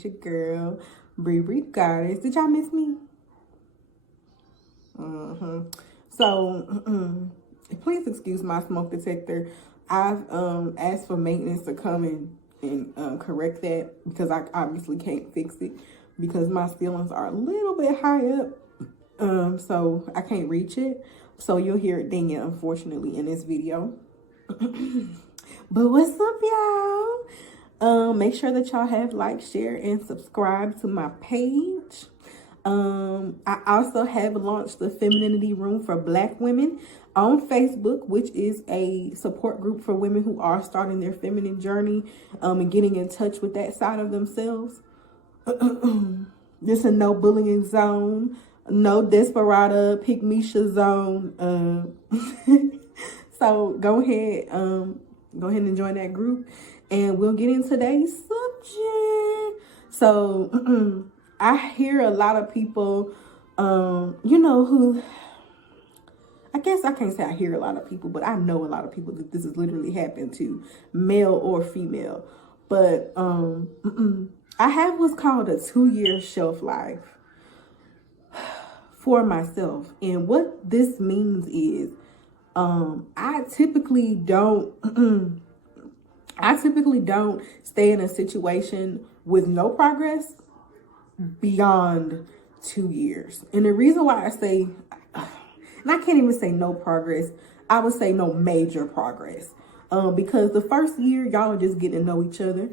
It's your girl, Bree Goddess. Did y'all miss me? So, please excuse my smoke detector. I've asked for maintenance to come and correct that because I obviously can't fix it because my ceilings are a little bit high up. So I can't reach it. So you'll hear it dinging, unfortunately, in this video. But what's up, y'all? Make sure that y'all have like, share, and subscribe to my page. I also have launched the Femininity Room for Black women on Facebook, which is a support group for women who are starting their feminine journey and getting in touch with that side of themselves. This is a no bullying zone, no desperado, pick Misha zone. So go ahead and join that group, and we'll get into today's subject. So I hear a lot of people, who, I guess I can't say I hear a lot of people, but I know a lot of people that this has literally happened to, male or female. But I have what's called a 2-year shelf life for myself. And what this means is I typically don't stay in a situation with no progress beyond 2 years. And the reason why I say, and I can't even say no progress, I would say no major progress. Because the first year, y'all are just getting to know each other.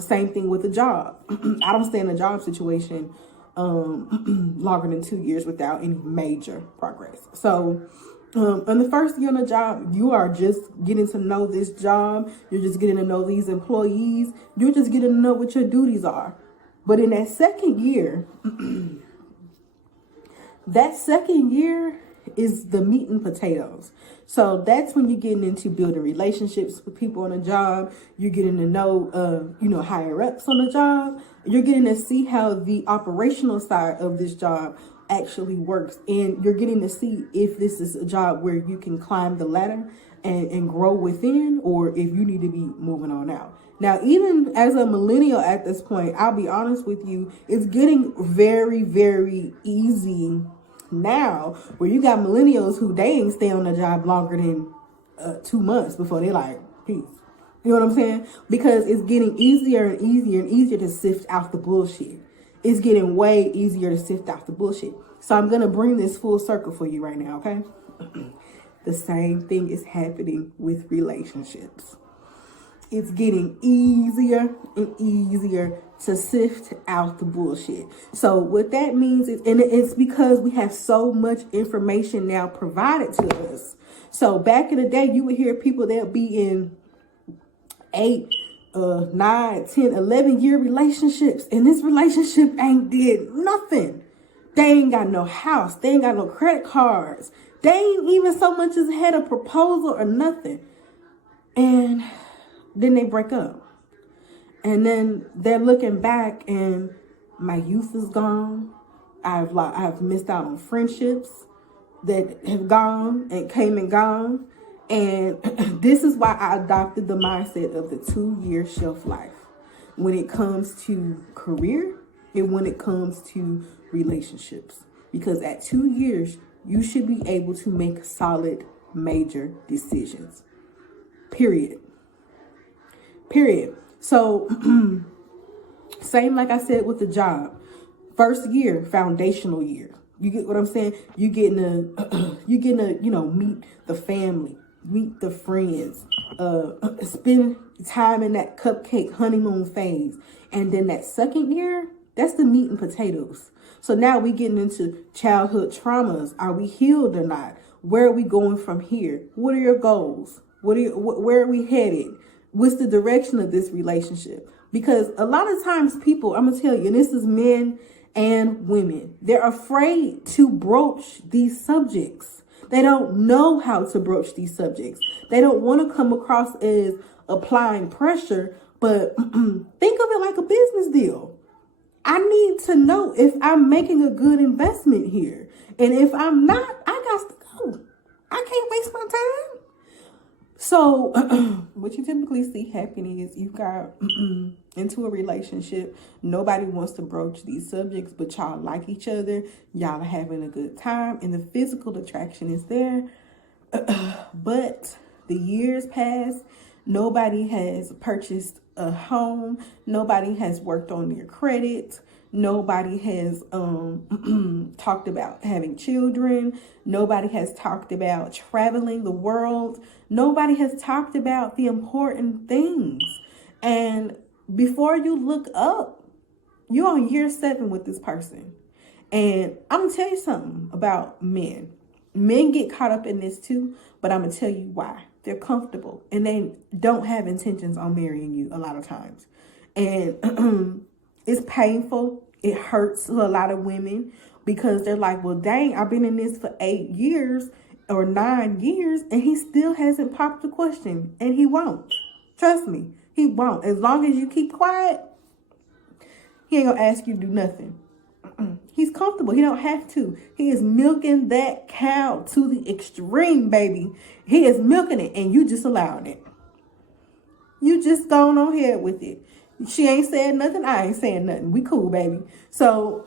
Same thing with a job. I don't stay in a job situation longer than 2 years without any major progress. So in the first year on the job, you are just getting to know this job. You're just getting to know these employees. You're just getting to know what your duties are. But in that second year, is the meat and potatoes. So that's when you're getting into building relationships with people on the job. You're getting to know, higher ups on the job. You're getting to see how the operational side of this job actually works. And you're getting to see if this is a job where you can climb the ladder and grow within, or if you need to be moving on out. Now, even as a millennial at this point, I'll be honest with you, it's getting very, very easy now where you got millennials who they ain't stay on the job longer than 2 months before they like, peace. You know what I'm saying? Because it's getting easier and easier and easier to sift out the bullshit. It's getting way easier to sift out the bullshit. So I'm going to bring this full circle for you right now, okay? The same thing is happening with relationships. It's getting easier and easier to sift out the bullshit. So what that means is, and it's because we have so much information now provided to us. So back in the day, you would hear people that be in 8, 9, 10, 11-year relationships, and this relationship ain't did nothing. They ain't got no house. They ain't got no credit cards. They ain't even so much as had a proposal or nothing. And then they break up. And then they're looking back and my youth is gone. I've missed out on friendships that have gone and came and gone. And this is why I adopted the mindset of the 2-year shelf life when it comes to career and when it comes to relationships. Because at 2 years, you should be able to make solid, major decisions. Period. So, same like I said with the job. First year, foundational year. You get what I'm saying? You getting to, meet the family, meet the friends, spend time in that cupcake honeymoon phase. And then that second year, that's the meat and potatoes. So now we getting into childhood traumas. Are we healed or not? Where are we going from here? What are your goals? Where are we headed? What's the direction of this relationship? Because a lot of times people, I'm going to tell you, and this is men and women, they're afraid to broach these subjects. They don't know how to broach these subjects. They don't want to come across as applying pressure, but think of it like a business deal. I need to know if I'm making a good investment here. And if I'm not, I got to go. I can't waste my time. So what you typically see happening is you got into a relationship. Nobody wants to broach these subjects, but y'all like each other. Y'all are having a good time, and the physical attraction is there. But the years pass. Nobody has purchased a home. Nobody has worked on their credit. Nobody has talked about having children. Nobody has talked about traveling the world. Nobody has talked about the important things. And before you look up, you're on year 7 with this person. And I'm going to tell you something about men. Men get caught up in this too, but I'm going to tell you why. They're comfortable and they don't have intentions on marrying you a lot of times. And it's painful. It hurts a lot of women because they're like, well, dang, I've been in this for 8 years or 9 years and he still hasn't popped the question. And he won't. Trust me, he won't. As long as you keep quiet, he ain't gonna ask you to do nothing. He's comfortable. He don't have to. He is milking that cow to the extreme, baby. He is milking it and you just allowed it. You just going on ahead with it. She ain't saying nothing. I ain't saying nothing. We cool, baby. So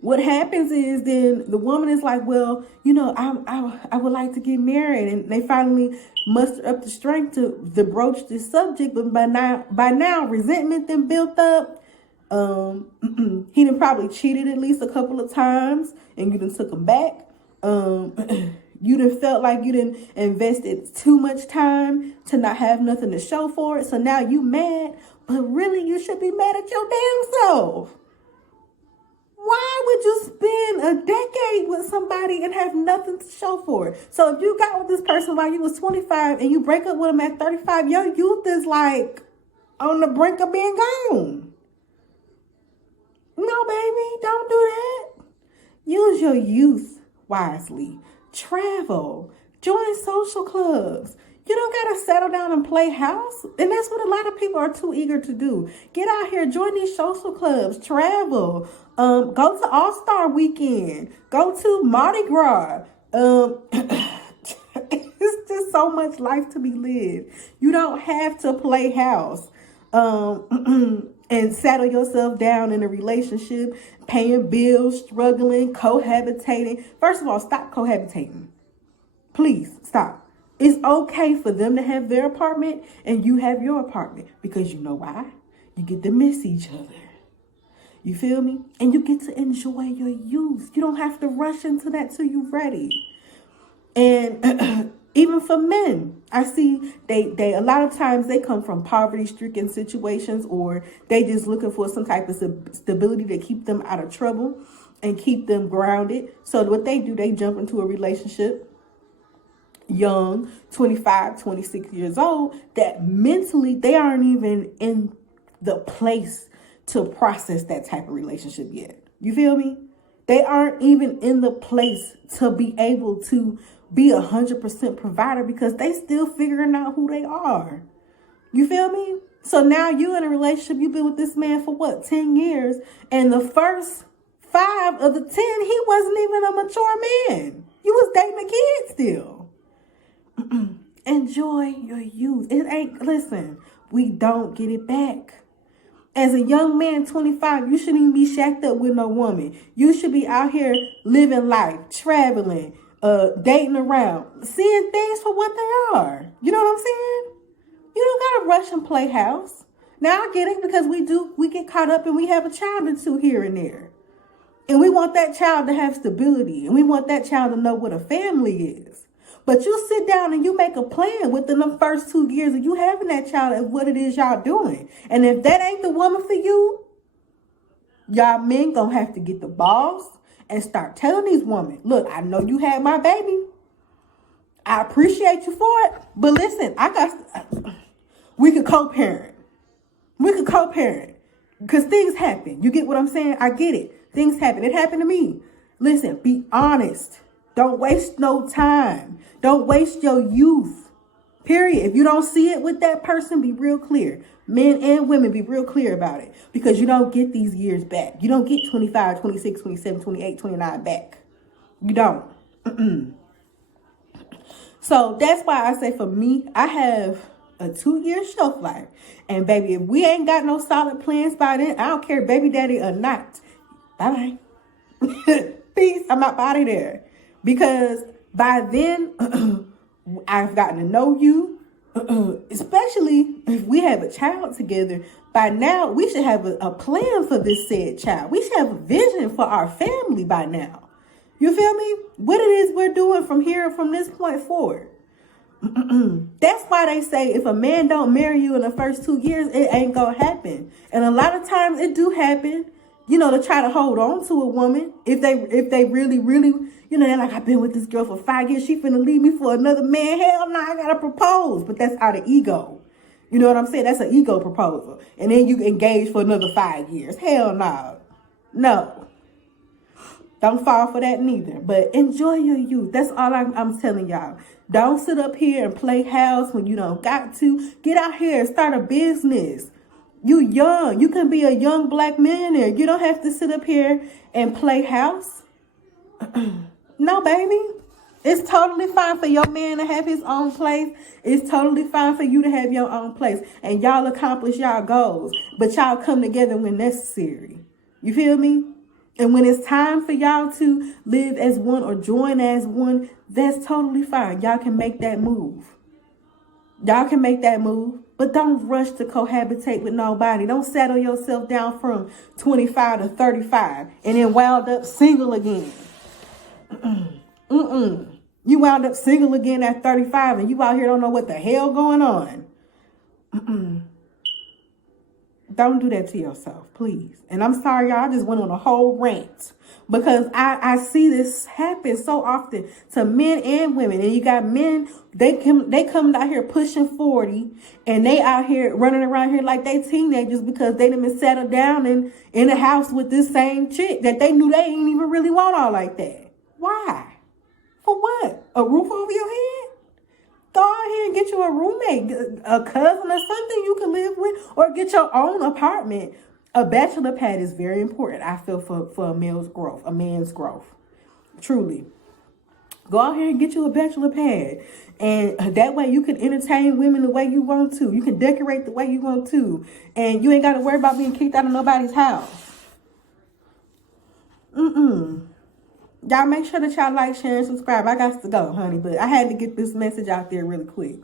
what happens is then the woman is like, well, you know, I would like to get married. And they finally muster up the strength to broach this subject. But by now, resentment then built up. He done probably cheated at least a couple of times and you done took him back. You done felt like you done invested too much time to not have nothing to show for it. So now you mad, but really you should be mad at your damn self. Why would you spend a decade with somebody and have nothing to show for it? So if you got with this person while you was 25 and you break up with them at 35, your youth is like on the brink of being gone. No, baby, don't do that. Use your youth wisely. Travel. Join social clubs. You don't got to settle down and play house. And that's what a lot of people are too eager to do. Get out here, join these social clubs, travel. Go to All-Star Weekend. Go to Mardi Gras. It's just so much life to be lived. You don't have to play house. And settle yourself down in a relationship, paying bills, struggling, cohabitating. First of all, stop cohabitating. Please stop. It's okay for them to have their apartment and you have your apartment because you know why? You get to miss each other. You feel me? And you get to enjoy your youth. You don't have to rush into that till you're ready. And even for men, I see they a lot of times they come from poverty-stricken situations or they just looking for some type of stability to keep them out of trouble and keep them grounded. So what they do, they jump into a relationship young, 25, 26 years old, that mentally they aren't even in the place to process that type of relationship yet. You feel me? They aren't even in the place to be able to be 100% provider because they still figuring out who they are. You feel me? So now you in a relationship, you've been with this man for what, 10 years? And the first 5 of the 10, he wasn't even a mature man. You was dating a kid still. Enjoy your youth. It ain't, listen, we don't get it back. As a young man, 25, you shouldn't even be shacked up with no woman. You should be out here living life, traveling, dating around, seeing things for what they are. You know what I'm saying? You don't gotta rush and play house. Now I get it because we get caught up and we have a child or two here and there. And we want that child to have stability and we want that child to know what a family is. But you sit down and you make a plan within the first 2 years of you having that child and what it is y'all doing. And if that ain't the woman for you, y'all men gonna have to get the balls and start telling these women, look, I know you had my baby. I appreciate you for it. But listen, we could co-parent. We could co-parent. Because things happen. You get what I'm saying? I get it. Things happen. It happened to me. Listen, be honest. Don't waste no time. Don't waste your youth. Period. If you don't see it with that person, be real clear. Men and women, be real clear about it. Because you don't get these years back. You don't get 25, 26, 27, 28, 29 back. You don't. So that's why I say for me, I have a 2-year shelf life. And baby, if we ain't got no solid plans by then, I don't care baby daddy or not. Bye bye. Peace. I'm up out of there. Because by then, I've gotten to know you. Especially if we have a child together. By now, we should have a plan for this said child. We should have a vision for our family by now. You feel me? What it is we're doing from here, from this point forward. That's why they say if a man don't marry you in the first 2 years, it ain't gonna happen. And a lot of times it do happen, you know, to try to hold on to a woman. If they really, you know, they're like, I've been with this girl for 5 years. She finna leave me for another man. Hell no, I gotta propose. But that's out of ego. You know what I'm saying? That's an ego proposal. And then you engage for another 5 years. Hell no. No. Don't fall for that neither. But enjoy your youth. That's all I'm telling y'all. Don't sit up here and play house when you don't got to. Get out here and start a business. You young. You can be a young black millionaire. You don't have to sit up here and play house. No, baby. It's totally fine for your man to have his own place. It's totally fine for you to have your own place. And y'all accomplish y'all goals. But y'all come together when necessary. You feel me? And when it's time for y'all to live as one or join as one, that's totally fine. Y'all can make that move. Y'all can make that move. But don't rush to cohabitate with nobody. Don't settle yourself down from 25 to 35 and then wound up single again. You wound up single again at 35 and you out here don't know what the hell going on. Don't do that to yourself, please. And I'm sorry, y'all. I just went on a whole rant because I see this happen so often to men and women. And you got men, they come out here pushing 40 and they out here running around here like they teenagers because they done been settled down in a house with this same chick that they knew they ain't even really want all like that. Why? For what? A roof over your head? Go out here and get you a roommate, a cousin or something you can live with, or get your own apartment. A bachelor pad is very important, I feel, for a man's growth. Truly. Go out here and get you a bachelor pad. And that way you can entertain women the way you want to. You can decorate the way you want to. And you ain't got to worry about being kicked out of nobody's house. Y'all make sure that y'all like, share, and subscribe. I got to go, honey. But I had to get this message out there really quick.